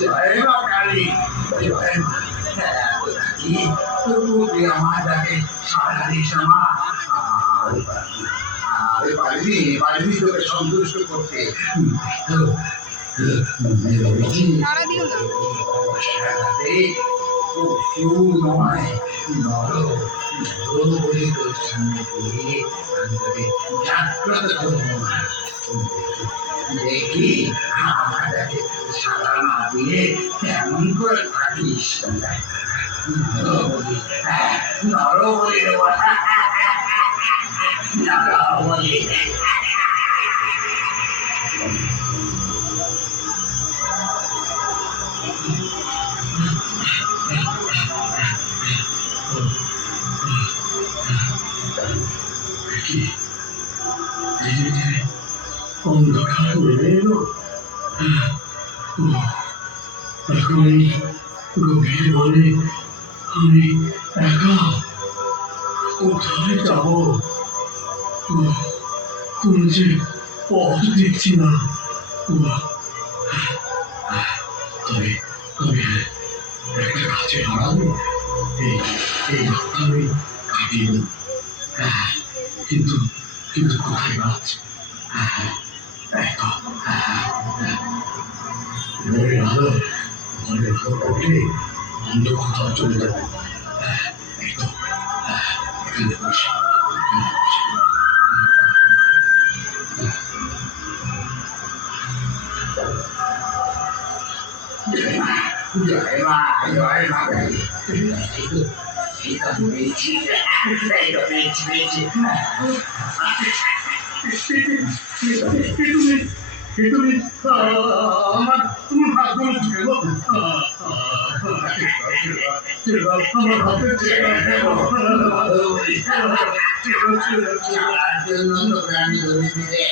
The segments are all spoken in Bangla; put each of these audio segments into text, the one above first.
জয় মা কালী, জয় মা। কি তবু তুই আমার ডাকে সাড়া দিস না মা। আরে পারিনি তোকে সন্তুষ্ট করতে। তারা দিও না। পশু নয়, নর বলে তোর সামনে দিয়ে আমি তোকে জাগ্রত করবো না। দেখি আমার কাছে সারা না দিয়ে কেমন করে থাকিস। নর বলি দেবো, নর বলি। অন্ধকার নেমে এলো। এখন এই গভীর বনে আমি একা, কোথায় যাব? কোন যে পথ দেখছি না। তবে তবে একটা কাছে হারাবো, এই রাতটা আমি কাটিয়ে দেব। কিন্তু কিন্তু কোথায় যাচ্ছে? মনের আলো উঠে অন্ধ কোথাও চলে যাবে। এখানে বসে জয় মা, জয় মা। তুমি আমার তোমার হাতগুলো ছিল, আমার হাতে জন্য তোকে আমি ধরে দিলে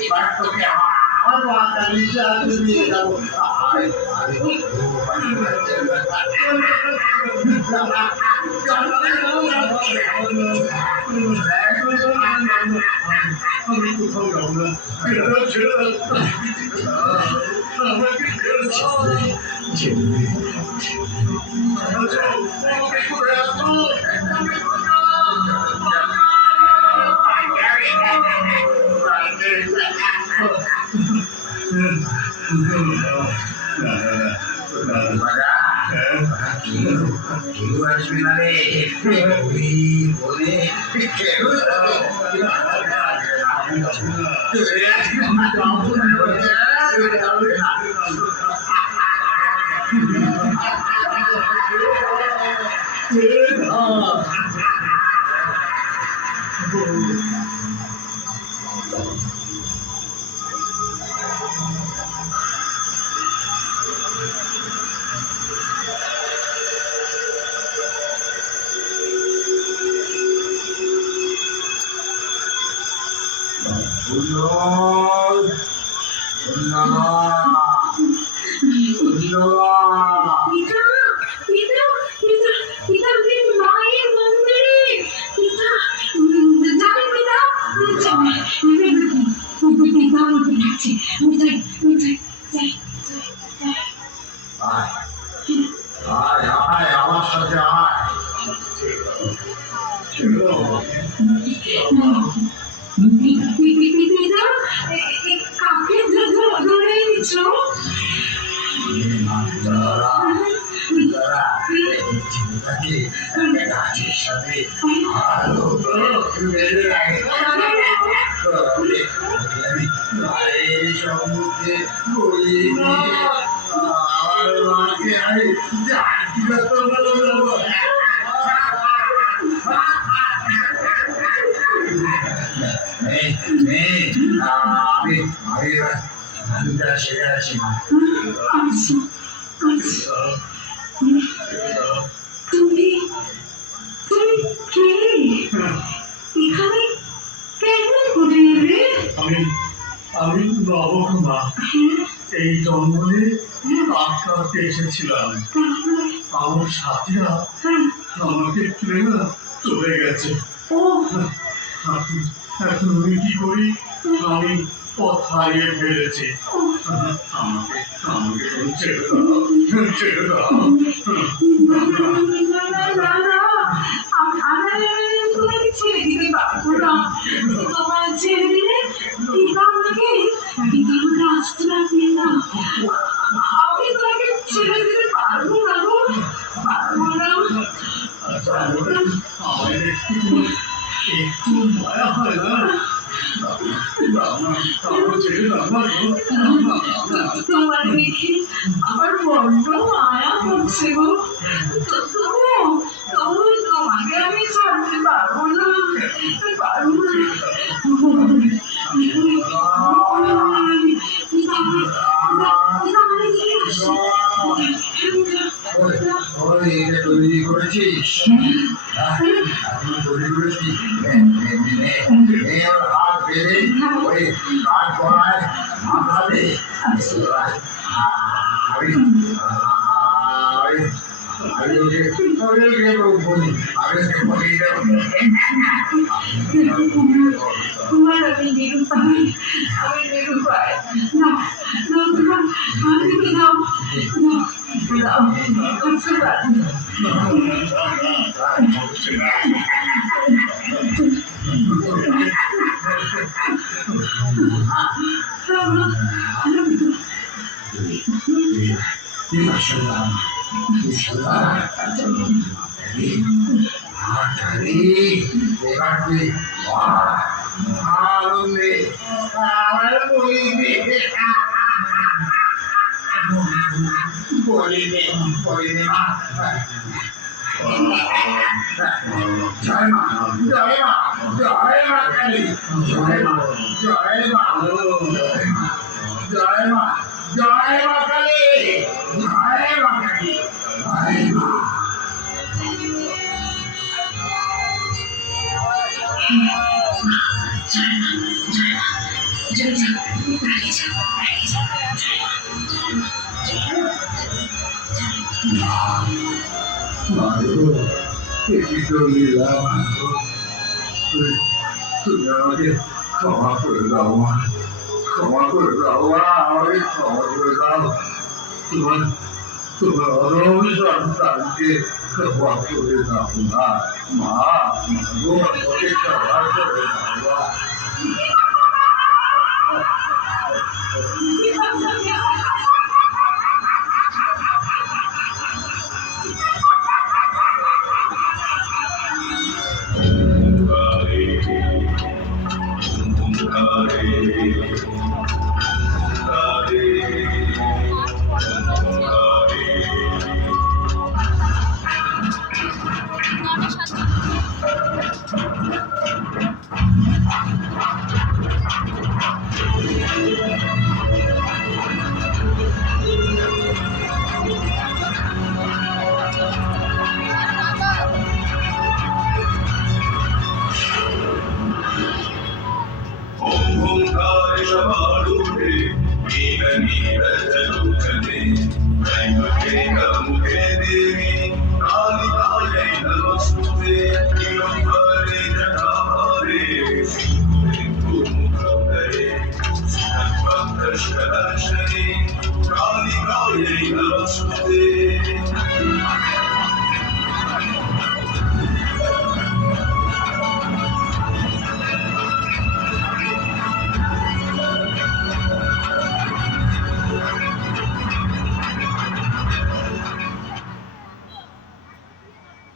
এবার তোকে আমার মাথা নিচে হাতে নিয়ে যাবো। আমি কোথাও যাবো না। আসবে না রে বলে আমার সাথে গাছের সাথে আলো মেলে লাগে। সম্মুখে বলি আমার মাকে আমি জাগ্রত করবো। আমি সেরে আছি মা। তুমি কে? এখানে কেমন করে এলে? আমি নবক মা। এই জঙ্গলে আটকাতে এসেছিলাম। আমার সাথীরা আমাকে তুলে চলে গেছে। এখন আমি কি করি? আমি পথ হারিয়ে ফেলেছি। আমাকে আমাকে তুমি ছেড়ে দাও, ছেড়ে দাও। তোমাকে ছেড়ে দিতে পারবো না। তোমার ছেড়ে দিলে পিতা আমাকে আসতে রাখবেন না। আমি তোমাকে ছেড়ে দিতে পারবো না গো, পারবো না। আমার একটু মায়া হয় না? তোমার দেখে আমার বড্ড মায়া করছে গো। তবু তোমাকে আমি ছাড়তে পারবো না, পারবো না। তৈরি করেছিস? তৈরি করেছিস? হাত বেড়ে ওই কাঠ করায় মাথাতে আমি ওকে বলি আমি ওকে বলি তোমার আমি নিরুপায়, আমি নিরুপায়। না না, তোমার আমাকে দাও, দাও, করতে পারি। জয় মা, জয় মা, জয় মা কালী, জয় মা, জয় মা, জয় মা, জয় মা কালী, জয় মা কালী, জয় মা। তুমি আমাকে ক্ষমা করে দাও মা, ক্ষমা করে দাও মা, আমাকে ক্ষমা করে দাও। তোমার তোমার অরম সন্তানকে ক্ষমা করে দাও না মা, গো আমাকে ক্ষমা করে দাও মা।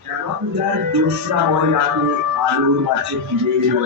শ্যামাপূজার জ্যোৎস্নাময় রাতে আলোর মাঝে ফিরে এলো